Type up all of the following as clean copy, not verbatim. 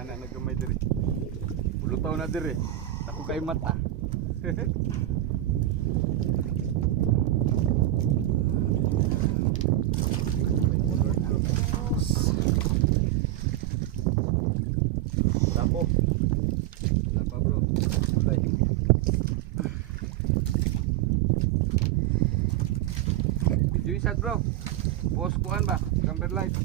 Nana nagamay diri. Lutaw na diri. Ako kay mata. Tapo. Lapa bro. Mulai. Video isat bro. Post kuan ba? Camber light.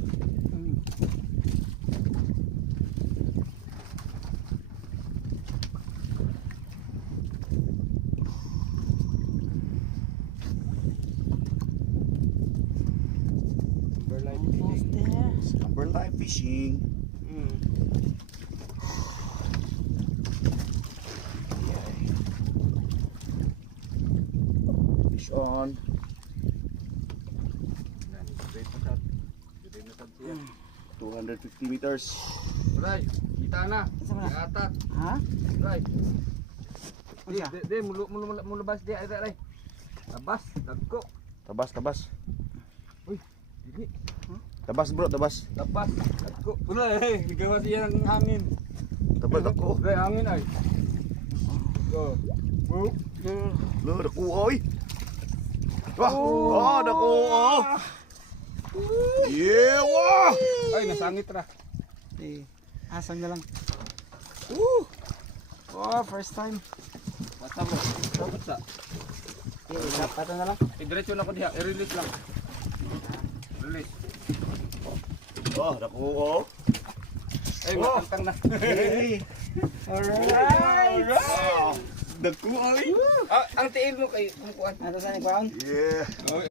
Camber light fishing. Fish on. Yan, straight na shot. Straight na shot siya. 250 meters. Right, kita na. Saan na? Atak. Ha? Right. Di, Unsa? di, mulubas dia ay ay. Tabas, dagko. Tabas. Uy, dili. Tabas bro, tabas. Tabas, dagko. Una eh, ligawas siya ng hangin. Tabas ako. Right, hangin ay. Go. Boop. Lo, dako oy. Wah, oh, dako. Oh. Yeah, wah. Ay, nasangit ra. Eh, asang na lang. Oh, first time. Basta bro. Dapat sa. Eh, dapat na lang. I-diretso na ko diha, i-release lang. Release. Oh, dako oh. Ay, matangtang na. Hey. Alright! Dako oy. Ah, ang tiil mo kay kumukuan. Ano sa ni Kwaon? Yeah.